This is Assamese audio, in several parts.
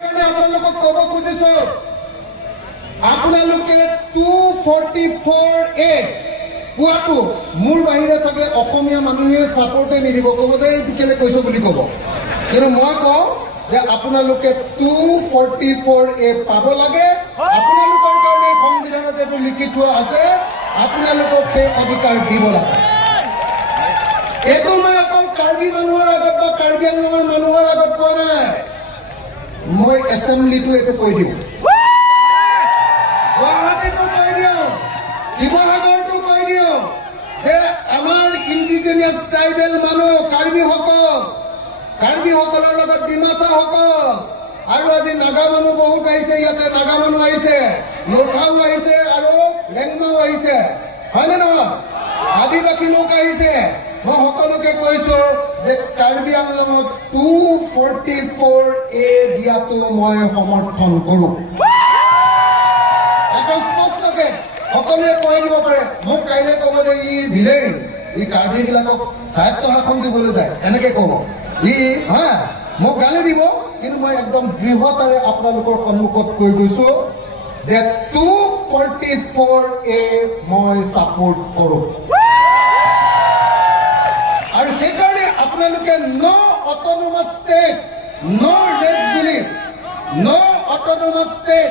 আপোনালোকক ক'ব খুজিছো আপোনালোকে 244A পোৱাটো মোৰ বাহিৰে চাগে অসমীয়া মানুহে ছাপৰ্টে নিদিব ক'ব যে কেলে কৈছো বুলি ক'ব কিন্তু মই কওঁ যে আপোনালোকে 244A পাব লাগে আপোনালোকৰ কাৰণে সংবিধানত এইটো লিখি থোৱা আছে আপোনালোকক সেই অধিকাৰ দিব লাগে এইটো মই অকল কাৰ্বি মানুহৰ আগত বা কাৰ্বি আংলঙৰ মানুহৰ আগত কোৱা নাই মই এছেম্বলিটো এইটো কৈ দিওঁ গুৱাহাটীটো কৈ দিওঁ শিৱসাগৰটো কৈ দিওঁ যে আমাৰ ইণ্ডিজিনিয়াছ ট্ৰাইবেল মানুহ কাৰ্বিসকলৰ লগত ডিমাচাসকল আৰু আজি নাগা মানুহ বহুত আহিছে ইয়াতে নাগা মানুহ আহিছে লোথাও আহিছে আৰু লেংমাও আহিছে হয়নে নহয় আদিবাসী লোক আহিছে মই সকলোকে কৈছো যে কাৰ্বি আংলঙত 244A দিয়াটো মই সমৰ্থন কৰো এখন স্পষ্টকে সকলোৱে কৈ দিব পাৰে মোক কাইলে ক'ব যে ই ভিলেন ই কাৰ্বিবিলাকক স্বায়ত্ত শাসন দিবলৈ যায় এনেকে ক'ব ই হা মোক গালি দিব কিন্তু মই একদম দৃঢ়তাৰে আপোনালোকৰ সন্মুখত কৈ গৈছো যে 244A মই ছাপোৰ্ট কৰো আৰু সেইকাৰণে আপোনালোকে নো অট'নমাছ ষ্টেট নো ৰেছ বুলি নো অট'নমাছ ষ্টেট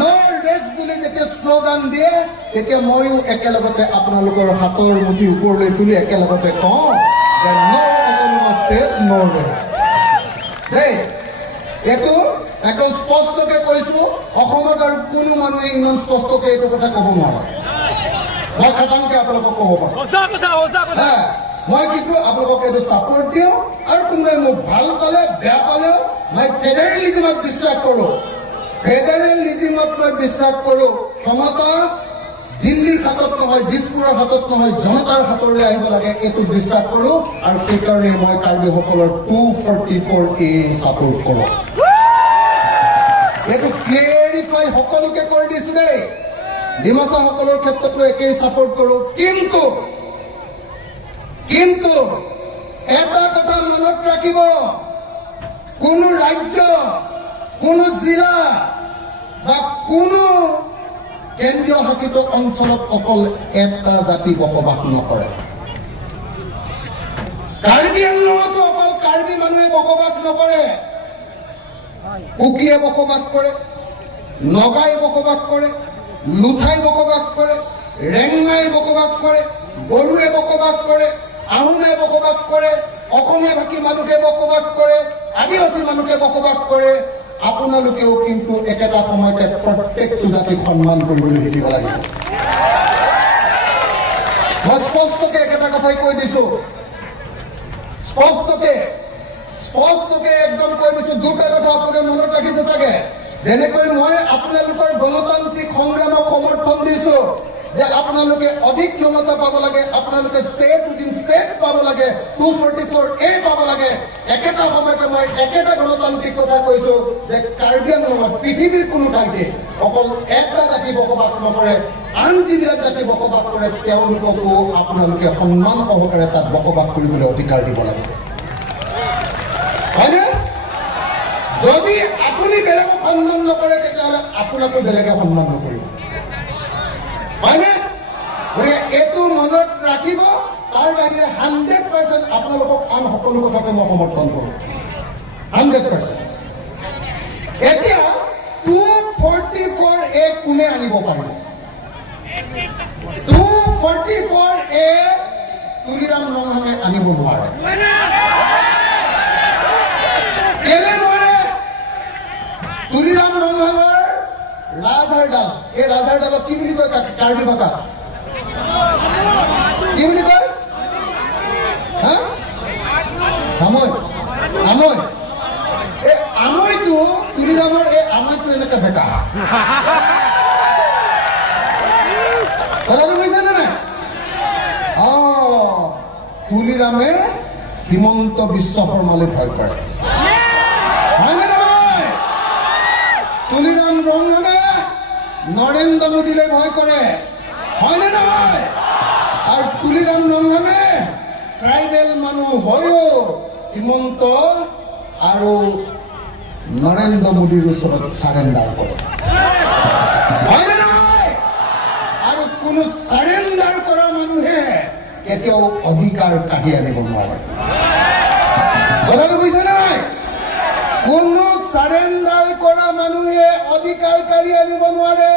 নো ৰেছ বুলি যেতিয়া শ্লোগান দিয়ে তেতিয়া ময়ো একেলগতে আপোনালোকৰ হাতৰ মুঠি ওপৰলৈ তুলি একেলগতে কওঁ যে নো অট'নমাছ ষ্টেট নো ৰেছ দেই এইটো একদম স্পষ্টকে কৈছো অসমত আৰু কোনো মানুহে ইমান স্পষ্টকে এইটো কথা ক'ব নোৱাৰে মই খাটাংকে আপোনালোকক ক'ব পাৰোঁ মই কিন্তু আপোনালোকক এইটো ছাপোৰ্ট দিওঁ আৰু কোনোবাই মোক ভাল পালে বেয়া পালেও মই ফেডাৰেলিজমক বিশ্বাস কৰোঁ ফেডাৰেলিজমক মই বিশ্বাস কৰোঁ ক্ষমতা দিল্লীৰ হাতত নহয় দিছপুৰৰ হাতত নহয় জনতাৰ হাতলৈ আহিব লাগে এইটো বিশ্বাস কৰোঁ আৰু সেইকাৰণে মই কাৰ্বিসকলৰ 244A ছাপোৰ্ট কৰোঁ এইটো ক্লিয়াৰিফাই সকলোকে কৰি দিছো দেই ডিমাচাসকলৰ ক্ষেত্ৰতো একেই ছাপোৰ্ট কৰোঁ কিন্তু এটা কথা মনত ৰাখিব কোনো ৰাজ্য কোনো জিলা বা কোনো কেন্দ্ৰীয় শাসিত অঞ্চলত অকল এটা জাতি বসবাস নকৰে কাৰ্বি আংলঙতো অকল কাৰ্বি মানুহে বসবাস নকৰে কুকিয়ে বসবাস কৰে নগাই বসবাস কৰে লুথাই বসবাস কৰে ৰেংমাই বসবাস কৰে বড়োৱে বসবাস কৰে আহোমে বসবাস কৰে অসমীয়া ভাষী মানুহে বসবাস কৰে আদিবাসী মানুহে বসবাস কৰে আপোনালোকেও কিন্তু একেটা সময়তে প্ৰত্যেকটো জাতিক সন্মান কৰিবলৈ শিকিব লাগিব মই স্পষ্টকে একেটা কথাই কৈ দিছো স্পষ্টকে একদম কৈ দিছো দুটা কথা আপোনালোকে মনত ৰাখিছে চাগে যেনেকৈ মই আপোনালোকৰ গণতান্ত্ৰিক সংগ্ৰামক সমৰ্থন দিছো যে আপোনালোকে অধিক ক্ষমতা পাব লাগে আপোনালোকে ষ্টেট উইদিন ষ্টেট পাব লাগে 244A পাব লাগে একেটা সময়তে মই একেটা গণতান্ত্ৰিক কথা কৈছো যে কাৰ্বি আংলঙত পৃথিৱীৰ কোনো ঠাইতে অকল এটা জাতি বসবাস নকৰে আন যিবিলাক জাতি বসবাস কৰে তেওঁলোককো আপোনালোকে সন্মান সহকাৰে তাত বসবাস কৰিবলৈ অধিকাৰ দিব লাগে হয়নে যদি আপুনি বেলেগক সন্মান নকৰে তেতিয়াহ'লে আপোনাকো বেলেগে সন্মান নকৰিব হয়নে গতিকে এইটো মনত ৰাখিব তাৰ বাহিৰে 100% আপোনালোকক আন সকলো কথাতে মই সমৰ্থন কৰোঁ 100% এতিয়া 244A কোনে আনিব পাৰিব 244A তুলিৰাম ৰংহাঙে আনিব নোৱাৰে কেলে নোৱাৰে তুলিৰাম ৰংহাঙৰ ৰাজহাড়ডাল এই ৰাজহাড়ডালক কি বুলি কয় কাৰ্বি ভাষা কি বুলি কয় হা আমৈ এই আমৈটো তুলিৰামৰ এই আমৈটো এনেকে বেকা কথাটো বুজিছেনে নাই তুলিৰামে হিমন্ত বিশ্ব শৰ্মালৈ ভয় কৰে হয়নে নহয় তুলিৰাম ৰংহাঙে নৰেন্দ্ৰ মোদীলৈ ভয় কৰে হয়নে নহয় আৰু তুলিৰাম ৰংহাঙে ট্ৰাইবেল মানুহ হৈও হিমন্ত আৰু নৰেন্দ্ৰ মোদীৰ ওচৰত চাৰেণ্ডাৰ কৰে হয়নে নহয় আৰু কোনো চাৰেণ্ডাৰ কৰা মানুহে কেতিয়াও অধিকাৰ কাঢ়ি আনিব নোৱাৰে কথাটো বুজিছে নাই কোনো চাৰেণ্ডাৰ কৰা মানুহে অধিকাৰ কাঢ়ি আনিব নোৱাৰে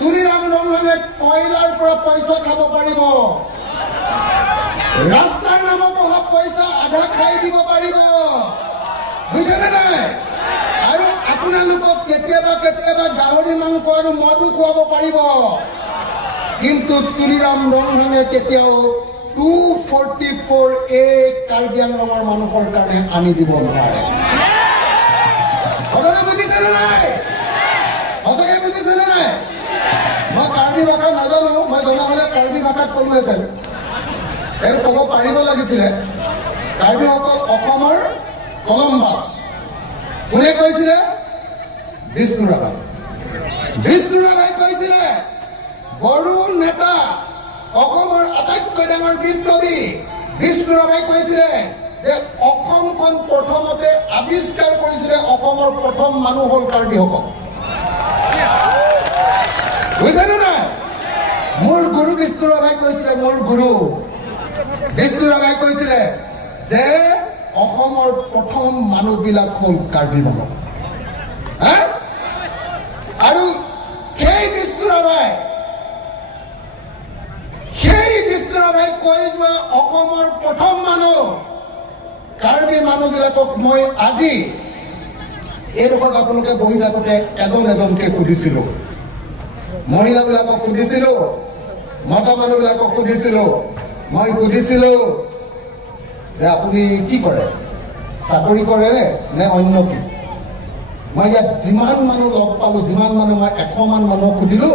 তুলিৰাম ৰমহানে কয়লাৰ পৰা পইচা খাব পাৰিব ৰাস্তাৰ নামত অহা পইচা আধা খাই দিব পাৰিব বুজিছেনে নাই আৰু আপোনালোকক কেতিয়াবা গাহৰি মাংস আৰু মদো খুৱাব পাৰিব কিন্তু তুলিৰাম ৰমহানে কেতিয়াও 244A কাৰ্বি আংলঙৰ মানুহৰ কাৰণে আনি দিব নোৱাৰে কথাটো বুজিছেনে নাই সঁচাকৈ বুজিছেনে নাই মই কাৰ্বি ভাষা নাজানো মই জনা হ'লে কাৰ্বি ভাষাত ক'লোহেঁতেন এই ক'ব পাৰিব লাগিছিলে কাৰ্বিসকল অসমৰ কলম্বাছ কোনে কৈছিলে বিষ্ণু ৰাভাই কৈছিলে বড়ো নেতা অসমৰ আটাইতকৈ ডাঙৰ বিপ্লৱী বিষ্ণু ৰাভাই কৈছিলে যে অসমখন প্ৰথমতে আৱিষ্কাৰ কৰিছিলে অসমৰ প্ৰথম মানুহ হ'ল কাৰ্বিসকল বুজিছেনে নাই মোৰ গুৰু বিষ্ণু ৰাভাই কৈছিলে বিষ্ণু ৰাভাই কৈছিলে যে অসমৰ প্ৰথম মানুহবিলাক হ'ল কাৰ্বি মানুহ আৰু সেই বিষ্ণু ৰাভাই কৈ যোৱা অসমৰ প্ৰথম মানুহ কাৰ্বি মানুহবিলাকক মই আজি এইডোখৰত আপোনালোকে বহি থাকোঁতে এজনকৈ সুধিছিলো মহিলাবিলাকক সুধিছিলো মতা মানুহবিলাকক সুধিছিলো মই সুধিছিলো যে আপুনি কি কৰে চাকৰি কৰে নে অন্য কি মই ইয়াত যিমান মানুহ লগ পালো যিমান মানুহ মই 100 মান মানুহক সুধিলো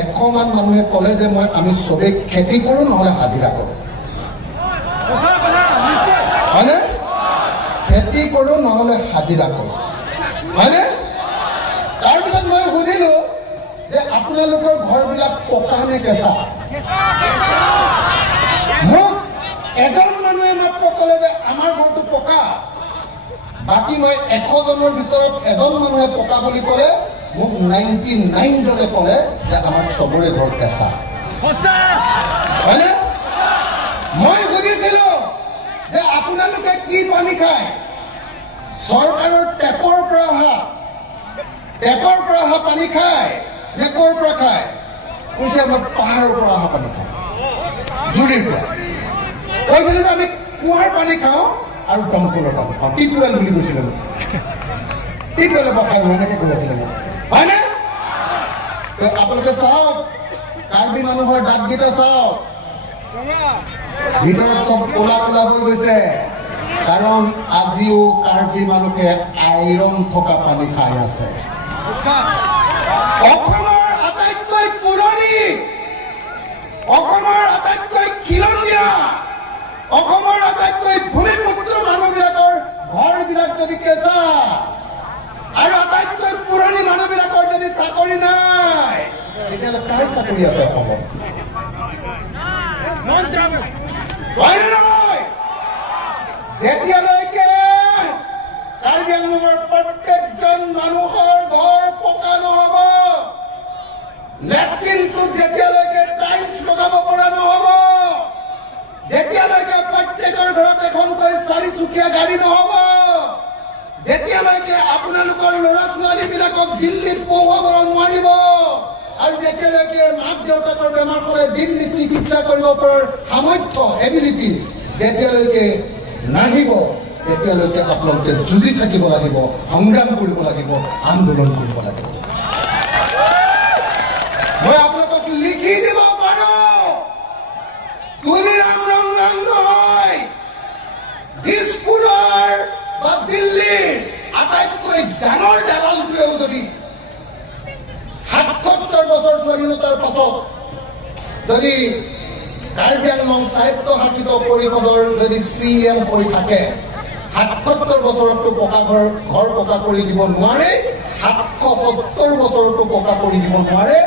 100 মান মানুহে ক'লে যে আমি চবেই খেতি কৰোঁ নহ'লে হাজিৰা কৰোঁ হয়নে খেতি কৰোঁ নহ'লে হাজিৰা কৰোঁ হয়নে তাৰপিছত মই সুধিলো যে আপোনালোকৰ ঘৰবিলাক পকা নে কেঁচা মোক এজন মানুহে মাত্ৰ ক'লে যে আমাৰ ঘৰটো পকা বাকী মই 100 জনৰ ভিতৰত এজন মানুহে পকা বুলি ক'লে মোক 99 জনে ক'লে যে আমাৰ চবৰে ঘৰ কেঁচা হয়নে মই সুধিছিলো যে আপোনালোকে কি পানী খায় চৰকাৰৰ টেপৰ পৰা অহা পানী খায় নে ক'ৰ পৰা খায় কৈছে আমাৰ পাহাৰৰ পৰা অহা পানী খায় জুৰিৰ পৰা কৈছিলে যে আমি কুঁৱাৰ পানী খাওঁ আৰু দমকলৰ পানী খাওঁ টিউবৱেল বুলি কৈছিলে টিউবৱেলৰ পৰা খাই এনেকৈ কৈ আছিলে মোক হয়নে আপোনালোকে চাওক কাৰ্বি মানুহৰ দাঁতকেইটা চাওক ভিতৰত চব ক'লা হৈ গৈছে কাৰণ আজিও কাৰ্বি মানুহে আইৰণ থকা পানী খাই আছে অসমৰ আটাইতকৈ পুৰণি অসমৰ আটাইতকৈ খিলঞ্জীয়া অসমৰ আটাইতকৈ ভূমিপুত্ৰ মানুহবিলাকৰ ঘৰবিলাক যদি কেঁচা আৰু আটাইতকৈ পুৰণি মানুহবিলাকৰ যদি চাকৰি নাই তেতিয়াহ'লে কাৰ চাকৰি আছে অসমত হয়নে নহয় যেতিয়ালৈকে কাৰ্বি আংলঙৰ প্ৰত্যেকজন মানুহৰ ঘৰ পকা নহ'ব লেট্ৰিনটোত যেতিয়ালৈকে টাইলছ লগাব পৰা নহ'ব যেতিয়ালৈকে প্ৰত্যেকৰ ঘৰত এখনকৈ 4চকীয়া গাড়ী নহ'ব যেতিয়ালৈকে আপোনালোকৰ ল'ৰা ছোৱালীবিলাকক দিল্লীত পঢ়ুৱাব নোৱাৰিব আৰু যেতিয়ালৈকে মাক দেউতাকৰ বেমাৰ হ'লে দিল্লীত চিকিৎসা কৰিব পৰাৰ সামৰ্থ্য এবিলিটি যেতিয়ালৈকে নাহিব তেতিয়ালৈকে আপোনালোকে যুঁজি থাকিব লাগিব সংগ্ৰাম কৰিব লাগিব আন্দোলন কৰিব লাগিব মই আপোনালোকক লিখি দিব পাৰোঁ তুলিৰাম ৰমহান নহয় দিছপুৰৰ বা দিল্লীৰ আটাইতকৈ ডাঙৰ দালালটোৱেও যদি ৭৭ বছৰ স্বাধীনতাৰ পাছত যদি কাৰ্বি আংলং স্বায়ত্তশাসিত পৰিষদৰ যদি CM হৈ থাকে ৭৭ বছৰতো পকা ঘৰ পকা কৰি দিব নোৱাৰে ৭৭০ বছৰতো পকা কৰি দিব নোৱাৰে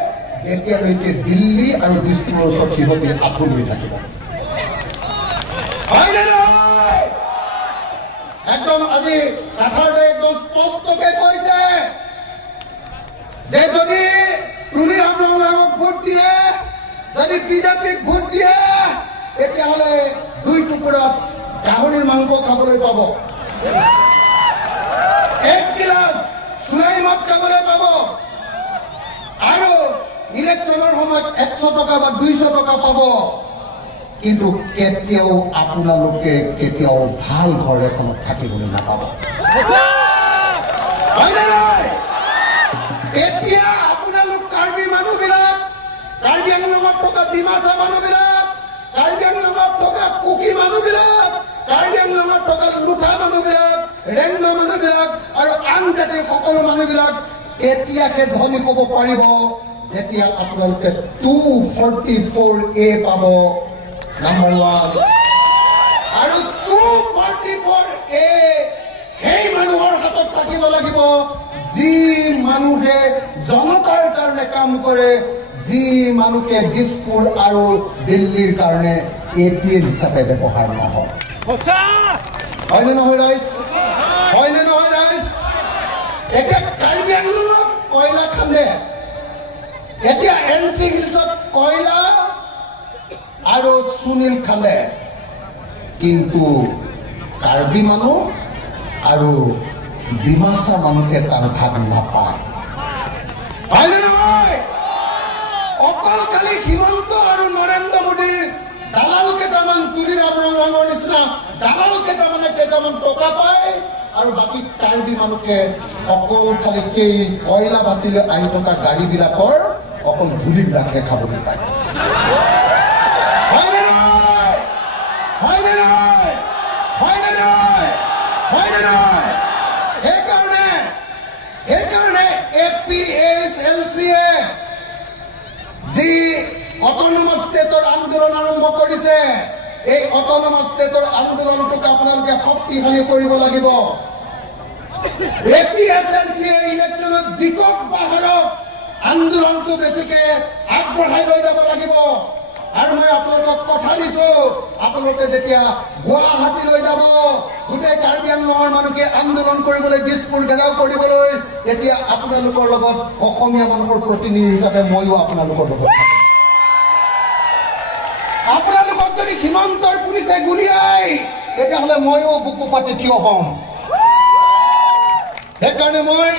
যেতিয়ালৈকে দিল্লী আৰু দিছপুৰৰ ওচৰত সিহঁতে আঁঠু লৈ থাকিব হয়নে নহয় একদম আজি কাঠাৰে একদম স্পষ্টকে কৈছে যে যদি তুলিৰাম ৰঙাক ভোট দিয়ে, যদি বিজেপিক ভোট দিয়ে, তেতিয়াহ'লে 2 টুকুৰা গাহৰিৰ মাংস খাবলৈ পাব, 1 গিলাচ চুলাই মদ খাবলৈ পাব, আৰু ইলেকশ্যনৰ সময়ত 100 টকা বা 200 টকা পাব। কিন্তু কেতিয়াও আপোনালোকে কেতিয়াও ভাল ঘৰ এখনত থাকিবলৈ নাপাব। হয়নে নহয়? এতিয়া আপোনালোক কাৰ্বি মানুহবিলাক, কাৰ্বি আংলঙত থকা ডিমাচা মানুহবিলাক, কাৰ্বি আংলঙত থকা কুকি মানুহবিলাক, কাৰ্বি আংলঙত থকা লুথা মানুহবিলাক, ৰেংমা মানুহবিলাক আৰু আন জাতিৰ সকলো মানুহবিলাক এতিয়াকে ধনী ক'ব পাৰিব যেতিয়া আপোনালোকে 244A পাব, নাম্বাৰ 1। আৰু 244A সেই মানুহৰ হাতত থাকিব লাগিব যি মানুহে জনতাৰ কাৰণে কাম কৰে, যি মানুহে দিছপুৰ আৰু দিল্লীৰ কাৰণে ATM হিচাপে ব্যৱহাৰ নহয়। হয়নে নহয় ৰাইজ? হয়নে নহয় ৰাইজ? এতিয়া কাৰ্বি আংলঙত কয়লা খান্দে, এতিয়া NC হিলছত কয়লা আৰু সুনীল খান্দে, কিন্তু কাৰ্বি মানুহ আৰু ডিমাচা মানুহে তাৰ ভাগ নাপায়। হয়নে নহয়? অকল খালি হিমন্ত আৰু নৰেন্দ্ৰ মোদীৰ দালাল কেইটামান, তুলিৰাম ৰঙাঙৰ নিচিনা দালাল কেইটামান টকা পায়, আৰু বাকী কাৰ্বি মানুহে অকল খালি সেই কয়লা ভাটিলৈ আহি থকা গাড়ীবিলাকৰ অকল ধূলিবিলাকহে খাবলৈ পায়। হয়নে নহয়? হয়নে নহয়? হয়নে নহয়? হয়নে নহয়? সেইকাৰণে APSLCয়ে যি অট'নমাছ ষ্টেটৰ আন্দোলন আৰম্ভ কৰিছে, এই অট'নমাছ ষ্টেটৰ আন্দোলনটোক আপোনালোকে শক্তিশালী কৰিব লাগিব। APSLCয়ে ইলেকশ্যনত জিকক বা হাৰক আন্দোলনটো বেছিকে আগবঢ়াই লৈ যাব লাগিব। আৰু মই আপোনালোকক কথা দিছো, আপোনালোকে যেতিয়া গুৱাহাটীলৈ যাব, গোটেই কাৰ্বি আংলঙৰ মানুহে আন্দোলন কৰিবলৈ, দিছপুৰ ঘেৰাও কৰিবলৈ, তেতিয়া আপোনালোকৰ লগত অসমীয়া মানুহৰ প্ৰতিনিধি হিচাপে ময়ো আপোনালোকৰ লগত থাকিম। আপোনালোকক যদি সীমান্তৰ পুলিচে গুলিয়াই, তেতিয়াহ'লে ময়ো বুকু পাতি থিয় হ'ম। সেইকাৰণে মই